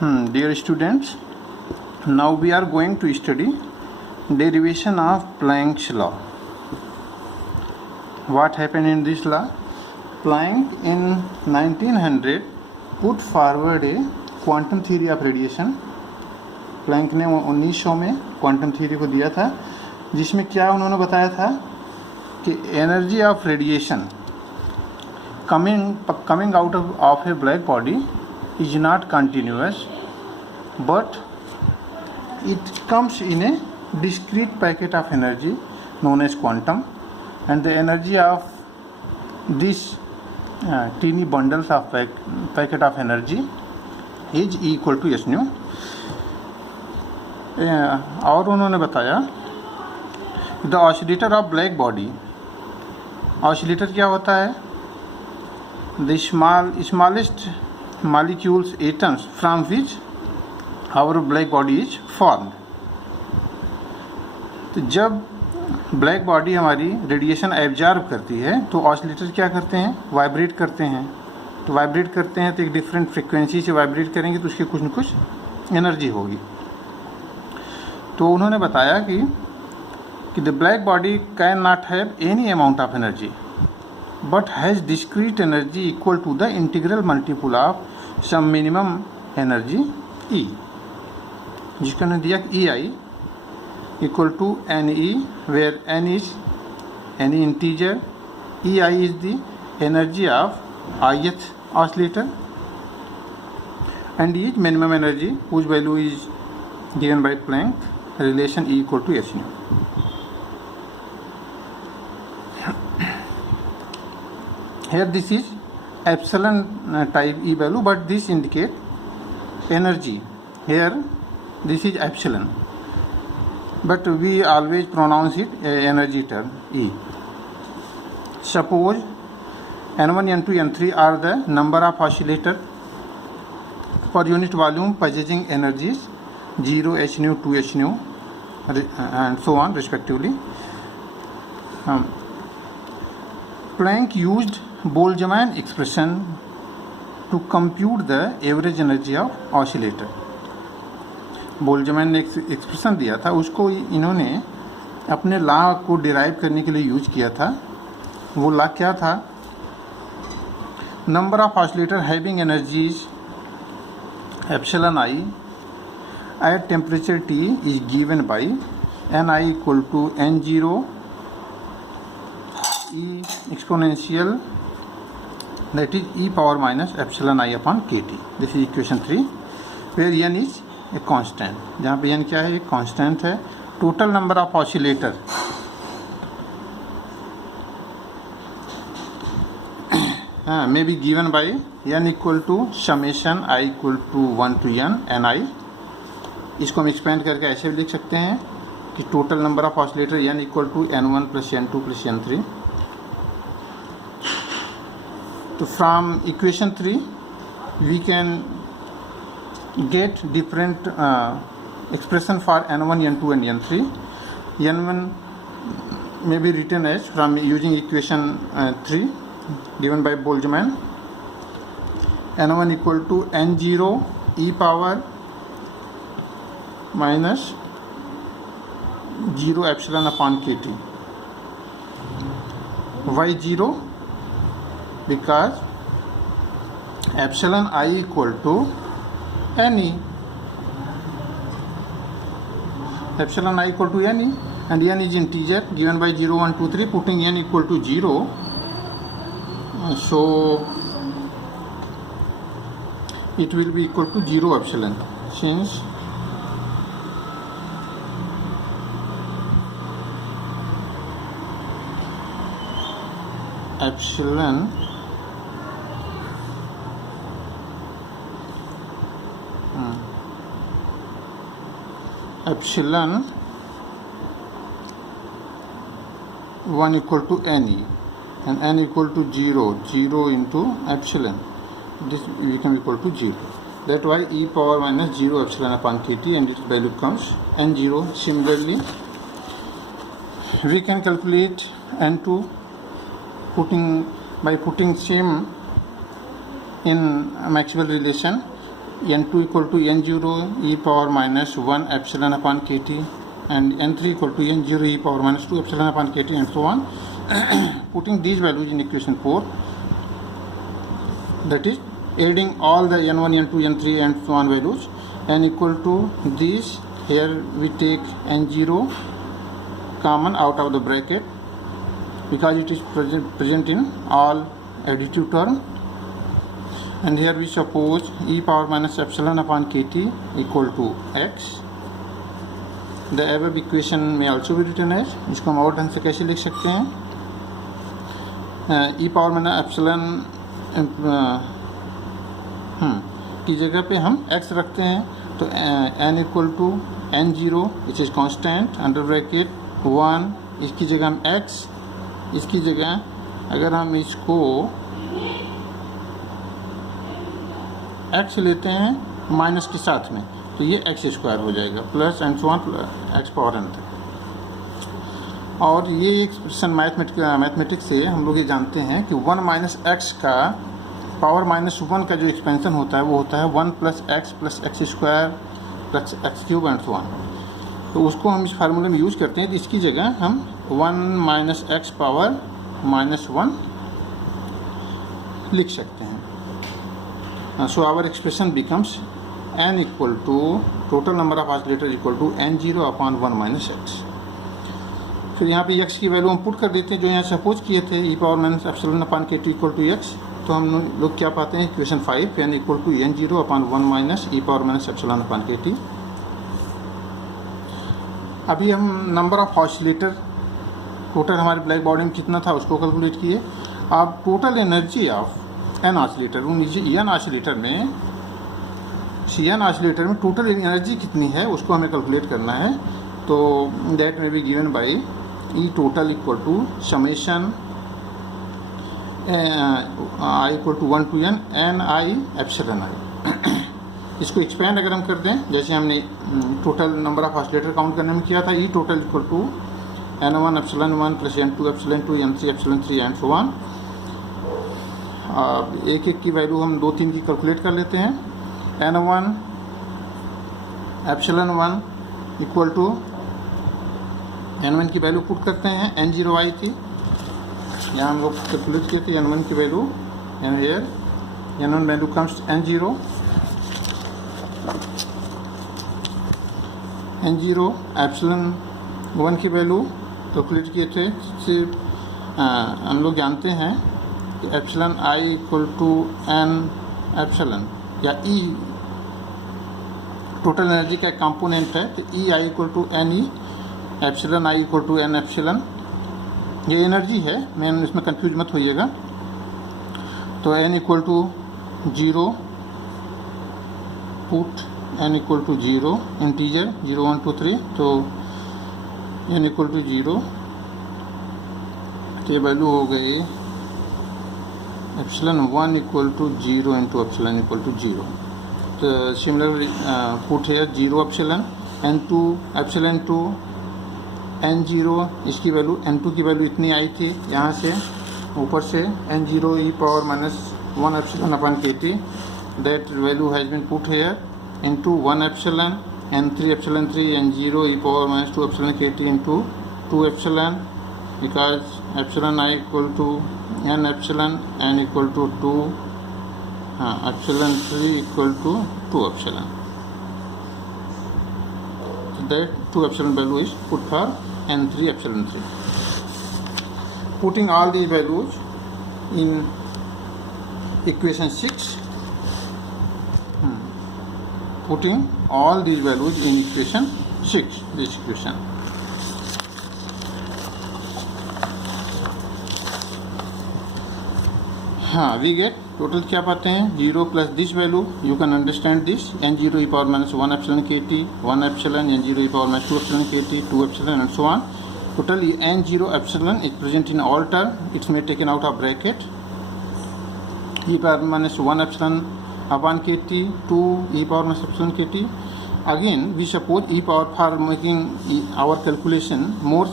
Dear students, now we are going to study derivation of Planck's law. What happened in this law? Planck in 1900 put forward a quantum theory of radiation. Planck ने 1900 में quantum theory को दिया था, जिसमें क्या उन्होंने बताया था कि energy of radiation coming out of a black body is not continuous, but it comes in a discrete packet of energy known as quantum, and the energy of these teeny bundles of packet of energy is equal to h nu. और उन्होंने बताया the oscillator of black body. Oscillator क्या होता है? The smallest molecules atoms from which our black body is formed. तो जब black body हमारी radiation absorb करती है तो ऑसिलेटर क्या करते हैं? वाइब्रेट करते हैं. तो वाइब्रेट करते हैं तो एक डिफरेंट फ्रिक्वेंसी से वाइब्रेट करेंगे तो उसकी कुछ न कुछ एनर्जी होगी. तो उन्होंने बताया कि the black body can not have any amount of energy but has discrete energy equal to the integral multiple of some minimum energy E, जिसको उन्होंने दिया E I equal to N E, where N is any integer, E I is the energy of ith oscillator and each minimum energy whose value is given by Planck relation E equal to h nu. Here this is epsilon type E value, but this indicate energy. Here this is epsilon, but we always pronounce it energy term E. Suppose N1, N2, N3 are the number of oscillator per unit volume possessing energies 0 h nu, 2 h nu, and so on respectively. Planck used Boltzmann expression to compute the average energy of oscillator. Boltzmann ने expression दिया था, उसको इन्होंने अपने law को derive करने के लिए यूज किया था. वो लॉ क्या था? Number of oscillator having energies epsilon i at temperature T is given by Ni equal to N0 E exponential, that is e power minus epsilon I upon kT. This is equation 3, where n is a constant. जहाँ पे n क्या है? एक constant है. Total number of oscillator may be given by n equal to summation I equal to 1 to n Ni. इसको हम expand करके ऐसे भी लिख सकते हैं कि total number of oscillator n equal to n1 plus n2 plus n3. तो from equation 3 we can get different expression for n1, n2 and n3. n1 may be written as from using equation 3 given by Boltzmann. n1 equal to n0 e power minus 0 epsilon upon kT. Why 0? Because epsilon I equal to Ne. Epsilon I equal to Ne, and n is integer given by 0, 1, 2, 3. Putting n equal to 0, so it will be equal to 0 epsilon, since epsilon epsilon 1 equal to Ne and n equal to 0 into epsilon. This become equal to 0. That why e power minus 0 epsilon upon kT, and its value comes n0. Similarly, we can calculate n2 by putting same in Maxwell relation. n2 equal to n0 e power minus 1 epsilon upon kt, and n3 equal to n0 e power minus 2 epsilon upon kt, and so on. Putting these values in equation 4, that is adding all the n1, n2, n3 and so on values, n equal to these. Here we take n0 common out of the bracket because it is present in all additive term, and here we suppose e power minus epsilon upon kt equal to x. The above equation may also be written as, इसको हम और ढंग से कैसे लिख सकते हैं, e power minus epsilon की जगह पे हम x रखते हैं, तो n equal to n0 which is constant under bracket 1, इसकी जगह हम x, इसकी जगह अगर हम इसको x लेते हैं माइनस के साथ में, तो ये x स्क्वायर हो जाएगा plus and so on x power n तक। और ये एक्सप्रेशन मैथमेटिक्स से हम लोग ये जानते हैं कि 1 माइनस एक्स का पावर माइनस 1 का जो एक्सपेंशन होता है वो होता है 1 plus X square plus x cube and so on. तो उसको हम इस फार्मूले में यूज़ करते हैं, तो इसकी जगह हम 1 माइनस एक्स पावर माइनस 1 लिख सकते हैं। So our expression becomes n equal to total number of oscillator equal to n0 upon 1 minus X. फिर यहाँ पे x की वैल्यू हम पुट कर देते हैं जो यहाँ सपोज किए थे, e power minus epsilon upon kt equal to x। तो हम लोग क्या पाते हैं, equation 5 n equal to n0 upon 1 minus e power minus epsilon upon kt। अभी हम नंबर ऑफ ऑसिलेटर टोटल हमारे ब्लैक बॉडी में कितना था उसको कैलकुलेट किए। अब total energy of n oscillator, n oscillator में टोटल एनर्जी कितनी है उसको हमें कैलकुलेट करना है। तो that may be given by E total equal to summation I equal to 1 to n I epsilon I. इसको एक्सपेंड अगर हम कर दें, जैसे हमने total number of oscillator count करने में किया था, E total equal to n1 epsilon 1 plus n2 epsilon 2 n3 epsilon 3 and so on. एक एक की वैल्यू हम 2-3 की कैलकुलेट कर लेते हैं। n1 epsilon 1 equal to n1 की वैल्यू पुट करते हैं, n0 आई थी, यहाँ हम लोग कैलकुलेट किए थे n1 की value, n1 value comes n0 epsilon 1 की वैल्यू कैलकुलेट किए थे। सिर्फ हम लोग जानते हैं कि epsilon I equal to n epsilon या ई टोटल एनर्जी का एक कंपोनेंट है, तो E I equal to N E epsilon I equal to N epsilon, ये एनर्जी है, मैं इसमें कंफ्यूज मत होइएगा। तो N equal to 0 put N equal to 0 integer 0 1 2 3, तो एन इक्वल टू 0 की वैल्यू हो गई epsilon 1 equal to 0 into epsilon equal to 0। तो सिमिलर पुट है 0 एप्सिलॉन n2 एप्सिलॉन 2 n0, इसकी वैल्यू n2 की वैल्यू इतनी आई थी, यहाँ से ऊपर से n0 e power minus 1 epsilon upon kt, that value has been put here into 1 epsilon n3 epsilon 3 n0 e power minus 2 epsilon kt into 2 epsilon, because epsilon i equal to n epsilon n equal to 2, हाँ epsilon 3 equal to 2 epsilon. That 2 epsilon value is put for n3 epsilon 3. Putting all these values in equation 6, putting all these values in equation 6, this equation. हाँ, we get total क्या पाते हैं 0 plus this value, you can understand this n0 e power minus 1 epsilon kt 1 epsilon n0 e power minus 2 epsilon kt 2 epsilon and so on. Total n0 epsilon is present in all term, it's may taken out of bracket, e power minus 1 epsilon upon kt 2 e power minus epsilon kt। Again we suppose e power for making our calculation more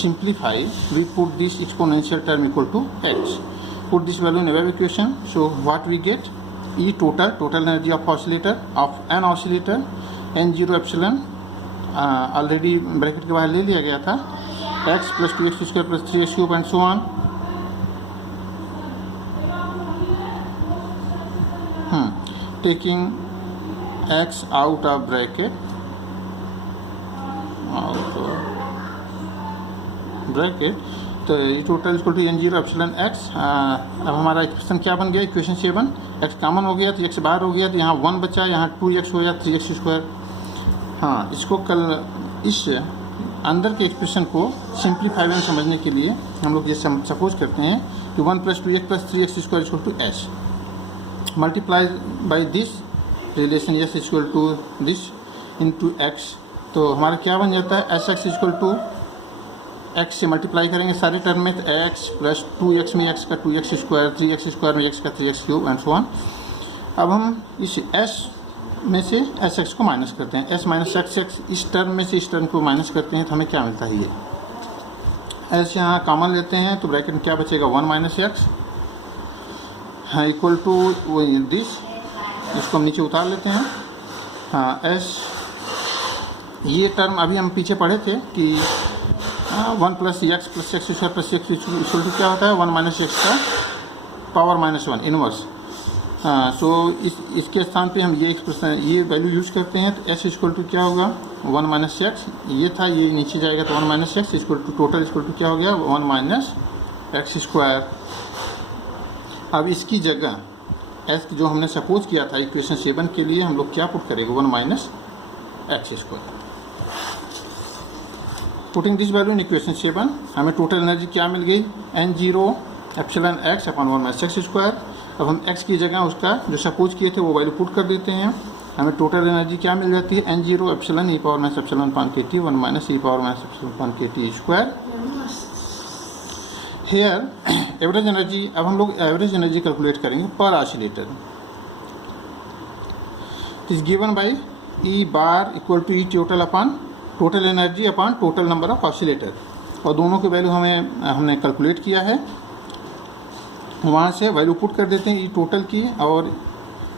simplify, we put this exponential term equal to x, put this value in above equation, so what we get E total energy of an oscillator n0 epsilon already bracket के बाहर ले लिया गया था, x plus 2x square plus 3x cube and so on. Taking x out of bracket तो ये total equal to n0 epsilon x। अब हमारा इक्वेशन क्या बन गया, इक्वेशन 7, x कॉमन हो गया तो x बाहर हो गया तो यहाँ 1 बचा, यहाँ 2x हो गया 3x स्क्वायर। हाँ, इसको कल इस अंदर के एक्सप्रेशन को सिंप्लीफाई में समझने के लिए हम लोग ये सपोज करते हैं कि 1 plus 2x plus 3x square equal to s multiply by this relation s equal to this into x। तो हमारा क्या बन जाता है, S X equal to x से मल्टीप्लाई करेंगे सारे टर्म में, तो x प्लस 2x में x का 2x स्क्वायर, 3x स्क्वायर में x का 3x cube and so on. अब हम इस s में से एस एक्स को माइनस करते हैं, s माइनस एक्स इस टर्म में से इस टर्म को माइनस करते हैं तो हमें क्या मिलता है, ये s यहाँ कॉमन लेते हैं तो ब्रैकेट में क्या बचेगा 1 माइनस एक्स हाँ इक्वल टू दिस, इसको हम नीचे उतार लेते हैं। हाँ s ये टर्म अभी हम पीछे पढ़े थे कि 1 plus X plus X square plus X equal to क्या होता है 1 माइनस एक्स का पावर -1 इनवर्स। सो इसके स्थान पे हम ये एक्सप्रेशन ये वैल्यू यूज़ करते हैं तो s इक्वल टू क्या होगा 1 माइनस एक्स, ये था ये नीचे जाएगा तो 1 minus X equal to total equal to क्या हो गया 1 माइनस एक्स स्क्वायर। अब इसकी जगह s जो हमने सपोज किया था इक्वेशन 7 के लिए हम लोग क्या पुट करेंगे 1 minus x square. Putting this value in equation 7 हमें टोटल एनर्जी क्या मिल गई n0 epsilon x upon 1 minus x square. अब हम x की जगह उसका जो सपोज किए थे वो वैल्यू पुट कर देते हैं, हमें टोटल एनर्जी क्या मिल जाती है n0 epsilon e power minus epsilon upon K T 1 minus e power minus epsilon upon K T square. Here average energy, अब हम लोग एवरेज एनर्जी कैलकुलेट करेंगे per oscillator, is given by E bar equal to E total upon total energy upon total number of oscillator, और दोनों के value हमने calculate किया है, वहाँ से वैल्यू पुट कर देते हैं ई टोटल की और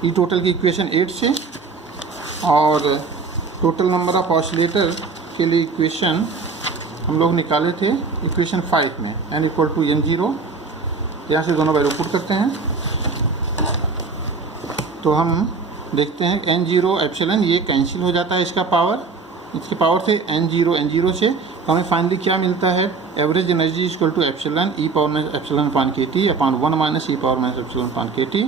ई टोटल की इक्वेशन 8 से, और टोटल नंबर ऑफ ऑसिलेटर के लिए इक्वेशन हम लोग निकाले थे इक्वेशन 5 में n इक्वल टू n0, यहाँ से दोनों वैल्यू पुट करते हैं तो हम देखते हैं n0 एप्सिलॉन ये कैंसिल हो जाता है, इसका पावर इसके पावर से n0 से तो हमें फाइनली क्या मिलता है average energy equal to epsilon E power minus epsilon upon K T upon 1 minus E power minus epsilon upon K T.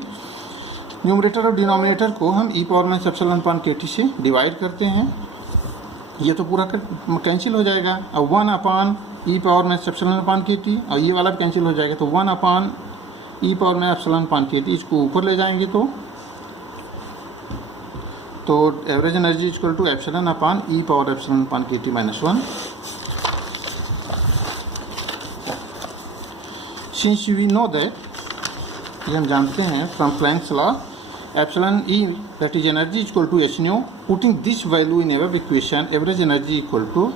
Numerator और डिनोमिनेटर को हम ई power minus epsilon upon K T से डिवाइड करते हैं, ये तो पूरा कैंसिल हो जाएगा। अब 1 अपॉन ई power minus epsilon upon K T और ये वाला भी कैंसिल हो जाएगा, तो 1 अपॉन ई power minus epsilon upon K T इसको ऊपर ले जाएंगे तो average energy equal to epsilon upon E power epsilon upon K T -1। Since we know that, ये हम जानते हैं from Planck's law, epsilon E that is energy equal to H nu, putting this value in our equation average energy equal to,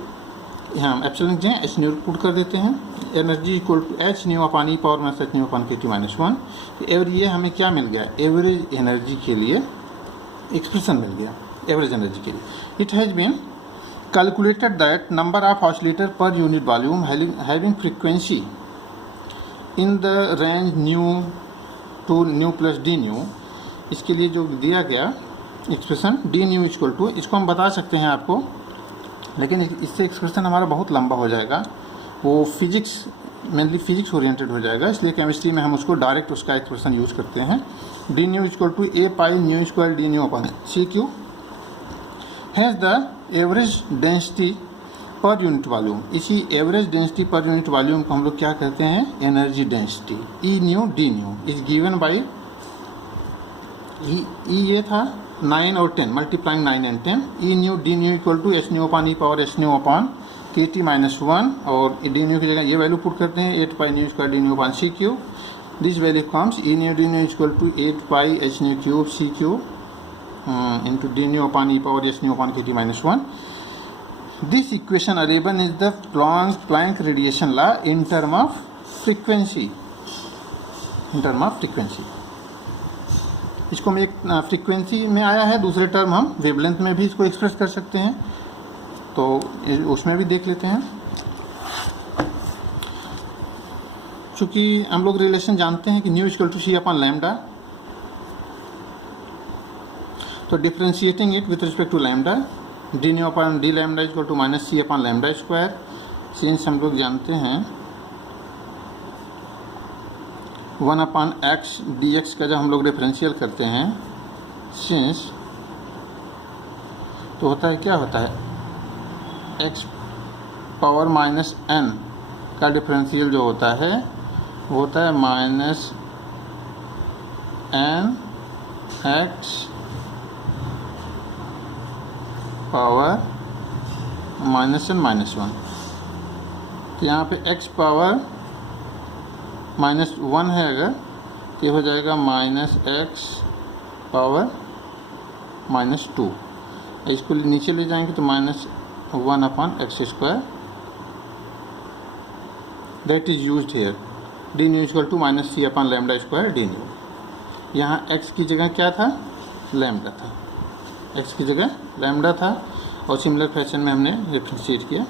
हम epsilon जो है H nu put कर देते हैं, energy equal to H nu upon E power minus H nu upon के T -1। Our ये हमें क्या मिल गया एवरेज एनर्जी के लिए एक्सप्रेशन मिल गया एवरेज एनर्जी के लिए। It has been calculated that number of oscillator per unit volume having frequency in the range nu to nu plus D nu, इसके लिए जो दिया गया expression D nu equal to, इसको हम बता सकते हैं आपको, लेकिन इससे एक्सप्रेशन हमारा बहुत लंबा हो जाएगा, वो फिजिक्स मेनली फिजिक्स ओरिएंटेड हो जाएगा, इसलिए केमिस्ट्री में हम उसको डायरेक्ट उसका एक्सप्रेशन यूज़ करते हैं। D nu equal to a pi nu square D nu upon C cube has the average density per unit volume. इसी average density per unit volume को हम लोग क्या कहते हैं energy density. E nu D nu is given by E ये था 9 और 10 multiplying 9 and 10, E nu D nu equal to H nu upon E power H nu upon के टी -1, और डी न्यू की जगह ये वैल्यू पुट करते हैं 8 pi nu square D nu upon c cube. This value comes e nu D nu equal to 8 pi h nu cube c cube into d nu upon E power H nu upon के T -1। This equation 11 is the Planck radiation law in term of frequency. इसको हम एक frequency में आया है, दूसरे term हम wavelength में भी इसको एक्सप्रेस कर सकते हैं, तो उसमें भी देख लेते हैं। चूँकि हम लोग रिलेशन जानते हैं कि nu equal to c upon lambda, तो differentiating it with respect to lambda, d nu upon d lambda equal to minus C upon lambda square. Since हम लोग जानते हैं 1 अपॉन एक्स डी एक्स का जब हम लोग डिफरेंशियल करते हैं सिंस, तो होता है क्या होता है एक्स पावर माइनस एन का डिफरेंशियल जो होता है वो होता है minus N X power minus N minus 1। तो यहाँ पे x पावर माइनस 1 है अगर, तो ये हो जाएगा माइनस एक्स पावर माइनस 2। इसको नीचे ले जाएंगे तो minus 1 upon X square, that is used here. D nu equal to minus C upon lambda square D nu. यहाँ x की जगह क्या था, लैम्डा था, x की जगह लैम्डा था, और सिमिलर फैशन में हमने डिफ्रेंशिएट किया।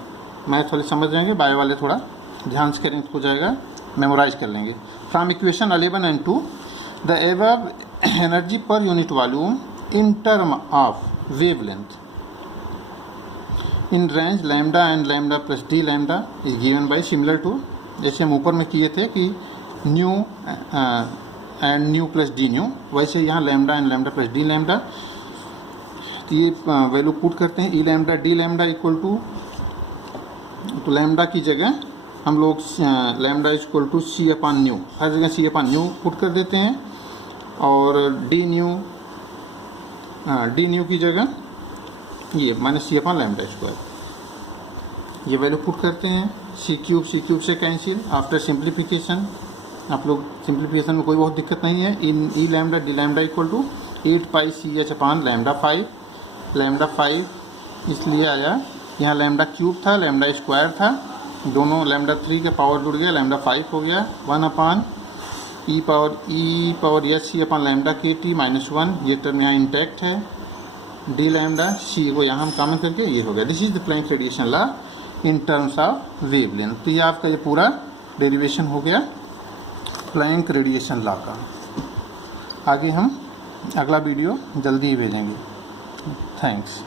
मैथ वाले समझ जाएंगे, बायो वाले थोड़ा ध्यान से करेंगे, हो जाएगा, मेमोराइज कर लेंगे। From equation 11 and 2 the above energy per unit volume in term of wavelength in range lambda and lambda plus d lambda is given by similar to, जैसे हम ऊपर में किए थे कि nu and nu plus D nu, वैसे यहाँ lambda and lambda plus d lambda. तो ये वैल्यू पुट करते हैं, e lambda d lambda equal to, तो लैम्डा की जगह हम लोग lambda equal to c upon nu, हर जगह सी अपॉन न्यू पुट कर देते हैं, और डी न्यू की जगह ये माइनस सी अपॉन लैम्डा स्क्वायर, ये वैल्यू पुट करते हैं। सी क्यूब से कैंसिल आफ्टर सिंप्लीफिकेशन। आप लोग सिंप्लीफिकेशन में कोई बहुत दिक्कत नहीं है। इन e lambda d lambda equal to 8 pi c h upon lambda 5। Lambda 5 इसलिए आया, यहाँ लैम्डा क्यूब था, लैम्डा स्क्वायर था, दोनों लैम्डा 3 का पावर जुड़ गया, लैम्डा 5 हो गया। 1 अपॉन ई power h c upon lambda k T minus 1, ये टर्म यहाँ इंटैक्ट है। डी लैम्डा सी को यहाँ हम कॉमन करके ये हो गया। This is the Planck radiation law in terms of wavelength. तो ये आपका ये पूरा डेरिवेशन हो गया प्लैंक रेडिएशन लॉ का। आगे हम अगला वीडियो जल्दी ही भेजेंगे। थैंक्स।